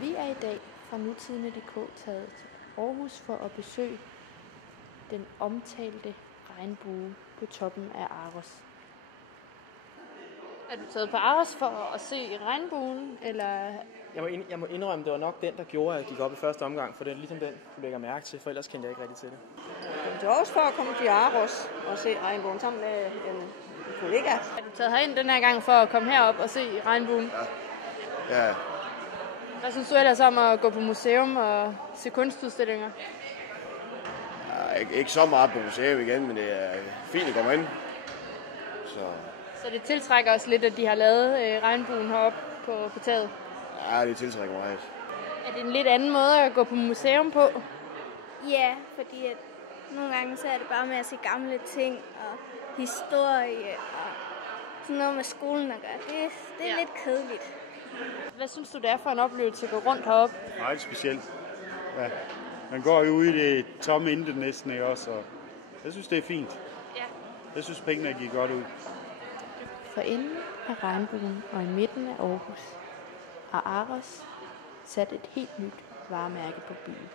Vi er i dag fra Nutidende.dk taget til Aarhus for at besøge den omtalte regnbue på toppen af Aros. Er du taget på Aros for at se regnbuen, eller? Jeg må indrømme, det var nok den, der gjorde, at jeg gik op i første omgang, for det er ligesom den, du lægger mærke til, for ellers kendte jeg ikke rigtig til det. Jeg kom til Aarhus for at komme til Aros og se regnbuen sammen med en kollega. Er du taget herind den her gang for at komme herop og se regnbuen? Ja. Hvad synes du ellers om at gå på museum og se kunstudstillinger? Ikke så meget på museum igen, men det er fint at komme ind. Så det tiltrækker os lidt, at de har lavet regnbuen heroppe på taget? Ja, det tiltrækker mig meget. Er det en lidt anden måde at gå på museum på? Ja, fordi at nogle gange så er det bare med at se gamle ting og historie og sådan noget med skolen at gøre. Det er lidt kedeligt. Hvad synes du, det er for en oplevelse at gå rundt heroppe? Meget specielt. Ja. Man går jo ude i det tomme intet næsten, ikke også? Og jeg synes, det er fint. Ja. Jeg synes, pengene gik godt ud. For enden af regnbuen og i midten af Aarhus har Aros sat et helt nyt varemærke på byen.